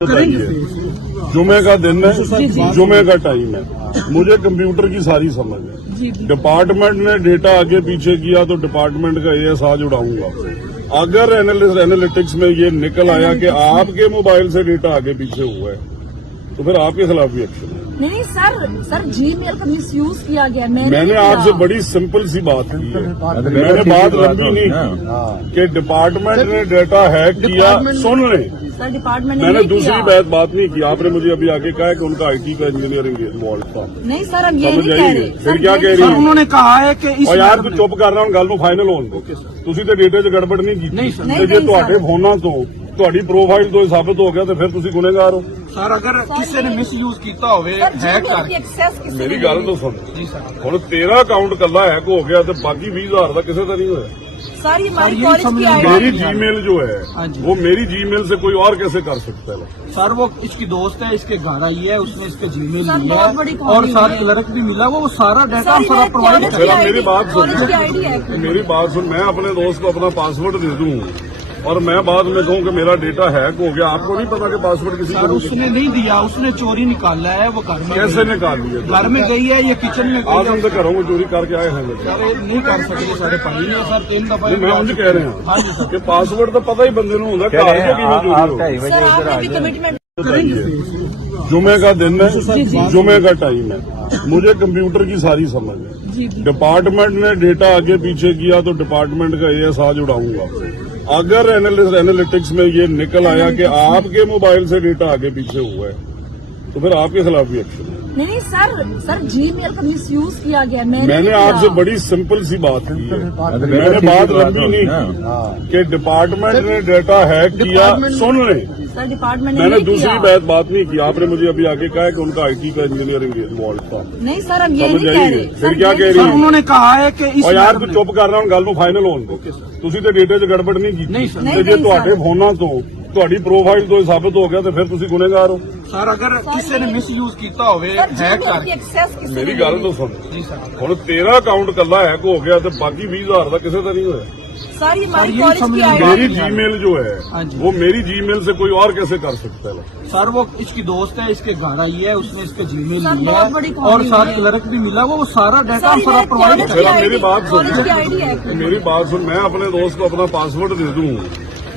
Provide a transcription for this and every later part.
बताइए, जुमे का दिन है, जुमे का टाइम है, मुझे कंप्यूटर की सारी समझ है। डिपार्टमेंट ने डेटा आगे पीछे किया तो डिपार्टमेंट का एएसआई उड़ाऊंगा। अगर एनालिटिक्स में ये निकल आया कि आपके मोबाइल से डेटा आगे पीछे हुआ है तो फिर आपके खिलाफ भी एक्शन है। नहीं सर जीमेल का मिसयूज किया गया। मैंने आपसे बड़ी सिंपल सी बात की है, मैंने बात लंबी नहीं की कि डिपार्टमेंट ने डेटा हैक किया। सुन रहे सर डिपार्टमेंट ने मैंने दूसरी बात नहीं की। आपने मुझे अभी आगे कहा है कि उनका आईटी का इंजीनियरिंग इन्वॉल्व था। नहीं सर अब ये नहीं कह रहे। फिर क्या कह रही है? उन्होंने कहा है कि इस और यार तू चुप कर रहा हूँ, गल में फाइनल होने दो। तुसी तो डेटे 'ਚ गड़बड़ नहीं की। नहीं जे ਤੁਹਾਡੇ ਫੋਨਾਂ ਤੋਂ ਤੁਹਾਡੀ ਪ੍ਰੋਫਾਈਲ ਤੋਂ ਸਾਬਤ ਹੋ ਗਿਆ ਤੇ ਫਿਰ ਤੁਸੀਂ ਗੁਨੇਗਾਰ ਹੋ। ਸਰ ਅਗਰ ਕਿਸੇ ਨੇ ਮਿਸਯੂਜ਼ ਕੀਤਾ ਹੋਵੇ ਹੈਕ ਕਰਕੇ ਮੇਰੀ ਗੱਲ ਤਾਂ ਸੁਣ ਜੀ ਸਰ। ਹੁਣ ਤੇਰਾ ਅਕਾਊਂਟ ਕੱਲਾ हैक हो गया तो बाकी 20,000 का किसी का नहीं होया। सर ये हमारी कॉलेज की मेरी आईडी जीमेल जो है वो मेरी जीमेल से कोई और कैसे कर सकता है? सर वो इसकी दोस्त है, इसके घर आई है, उसने इसके जीमेल सर, लिया बहुत बड़ी है और साथ क्लर्क भी मिला, वो सारा डाटा हम सारा प्रोवाइड कॉलेज कर। की मेरी बात सुन, कॉलेज की आईडी है। मेरी बात सुन। मैं अपने दोस्त को अपना पासवर्ड दे दूं और मैं बाद में कहूं कि मेरा डेटा हैक हो गया, आपको नहीं पता कि पासवर्ड किसी सर को उसने नहीं दिया, उसने चोरी निकाला है। वो घर में कैसे निकाल लिया? घर में गई है, ये किचन में गई आज है। हम तो घरों को चोरी करके आए हैं। सर ये नहीं कर सकते सारे भाई ने सर 3 दफा मैं उनसे कह रहे हाँ जी हैं सर कि पासवर्ड तो पता ही बंदे को होता है, घर से किਵੇਂ चोरी हो। सर आपने भी कमिटमेंट बताइए, जुमे का दिन है, जुमे का टाइम है, मुझे कंप्यूटर की सारी समझ है। डिपार्टमेंट ने डेटा आगे पीछे किया तो डिपार्टमेंट का एएसआई उड़ाऊंगा। अगर एनालिटिक्स में ये निकल आया कि आपके मोबाइल से डेटा आगे पीछे हुआ है तो फिर आपके खिलाफ भी एक्शन है। नहीं सर जीमेल का मिसयूज किया गया। मैंने आपसे बड़ी सिंपल सी बात की है, मैंने बात लंबी नहीं की कि डिपार्टमेंट ने डेटा हैक किया। सुन रहे सर डिपार्टमेंट ने मैंने दूसरी बात नहीं की। आपने मुझे अभी आगे कहा है कि उनका आईटी का इंजीनियरिंग इन्वॉल्व था। नहीं सर अब ये समझ नहीं कह आइए। रहे। फिर क्या कह रही सर है? उन्होंने कहा है कि इस और यार तू चुप कर रहा हूँ, गल में फाइनल होने दो। ਤੁਸੀਂ ਤੇ ਡੇਟੇ 'ਚ ਗੜਬੜ ਨਹੀਂ ਕੀਤੀ ਨਹੀਂ ਸਰ। ਤੇ ਜੇ ਤੁਹਾਡੇ ਫੋਨਾਂ ਤੋਂ ਤੁਹਾਡੀ ਪ੍ਰੋਫਾਈਲ ਤੋਂ ਸਾਬਤ ਹੋ ਗਿਆ ਤੇ ਫਿਰ ਤੁਸੀਂ ਗੁਨੇਗਾਰ ਹੋ। ਸਰ ਅਗਰ ਕਿਸੇ ਨੇ ਮਿਸਯੂਜ਼ ਕੀਤਾ ਹੋਵੇ ਹੈਕ ਕਰਕੇ। ਮੇਰੀ ਗੱਲ ਤਾਂ ਸੁਣ ਜੀ ਸਰ ਹੁਣ ਤੇਰਾ ਅਕਾਊਂਟ ਕੱਲਾ हैक हो गया तो बाकी 20,000 का किसी का नहीं होया। सर ये हमारी ये कॉलेज की समझ आईडी मेरी जीमेल जो है हाँ जी। वो मेरी जीमेल से कोई और कैसे कर सकता है? सर वो इसकी दोस्त है, इसके घर आई है, उसने इसके जीमेल सर, लिया बहुत बड़ी है कॉमेडी और साथ है। क्लर्क भी मिला, वो सारा डाटा हम सर सारा ये प्रोवाइड कॉलेज कर। की मेरी बात सुन। कॉलेज की आईडी है। मेरी बात सुन। मैं अपने दोस्त को अपना पासवर्ड दे दूं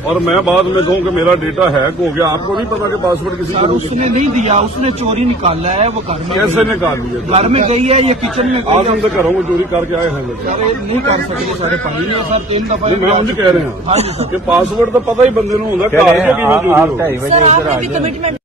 और मैं बाद में कहूं कि मेरा डेटा हैक हो गया, आपको नहीं पता कि पासवर्ड किसी सर को उसने नहीं दिया, उसने चोरी निकाला है। वो घर में कैसे निकाल लिया? घर में गई है, ये किचन में आज गई हम है। तो घरों को चोरी करके आए हैं। सर ये नहीं कर सकते सारे भाई ने सर 3 दफा मैं उनसे कह रहे हाँ जी हैं सर कि पासवर्ड तो पता ही बंदे को होता है, घर से किਵੇਂ चोरी हो। सर आपने भी कमिटमेंट